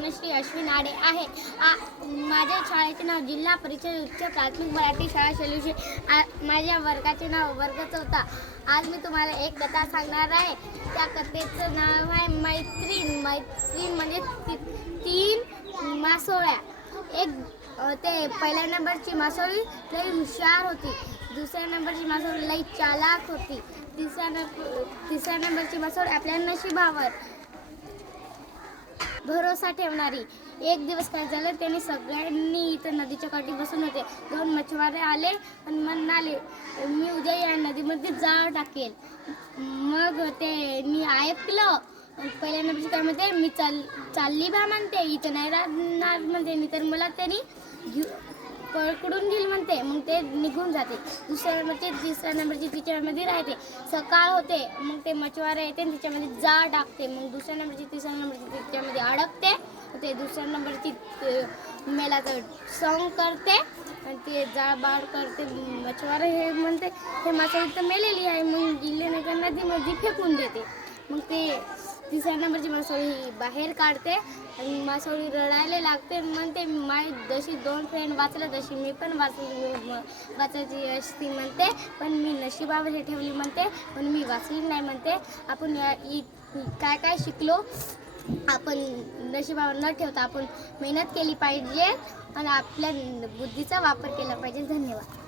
वनश्री अश्विन आडे आहे। माझ्या शाळेचे नाव जिल्हा परिषद उच्च प्राथमिक मराठी शाळा शेलूशी। माझ्या वर्गाचे नाव वर्ग 4. आज मी तुम्हाला एक कथा सांगणार आहे। त्या कथेचं नाव आहे मैत्रीण। मैत्रीण म्हणजे 3 मासोळ्या। ते पहिल्या नंबरची मासोळी लई हुशार होती, दुसऱ्या नंबरची मासोळी लई चालाक होती, तिसऱ्या नंबरची मासोळी आपल्या नशिबावर भरोसा ठेवणारी। एक दिवस काय झालं, त्यांनी सगळ्यांनी इथं नदीच्या काठी बसून होते। 2 मच्छीमार आले आणि म्हणाले, मी उद्या या नदीमध्ये जाळ टाकेल। मग ते मी ऐकलं। पहिल्या नंबरची काय म्हणते, मी चालली बा म्हणते, इथं नाही राहणार म्हणते, मी तर मला त्यांनी पकडून घेईल म्हणते। मग ते निघून जाते। दुसऱ्या नंबरची तिसऱ्या नंबरची तिच्यामध्ये राहते। सकाळ होते, मग ते मच्छीमार येते आणि तिच्यामध्ये जाळ टाकते। मग दुसऱ्या नंबरची तिसऱ्या नंबरची तिच्यामध्ये अडकते। ते दुसऱ्या नंबरची मेलाचं सॉंग करते आणि ते जाळ बाळ करते। मच्छीमार हे म्हणते, हे मासोळी तर मेलेली आहे, मग गिल्लेनगर नदीमध्ये फेकून देते। मग ते तिसऱ्या नंबरची मासोळी बाहेर काढते आणि मासोळी रडायला लागते। म्हणते, माझी जशी 2 फ्रेंड वाचलं तशी मी पण वाचायची असती म्हणते, पण मी नशिबावर हे ठेवली म्हणते, पण मी वाचली नाही म्हणते। आपण काय काय शिकलो, आपण नशिबावर न ठेवता आपण मेहनत केली पाहिजे आणि आपल्या बुद्धीचा वापर केला पाहिजे। धन्यवाद।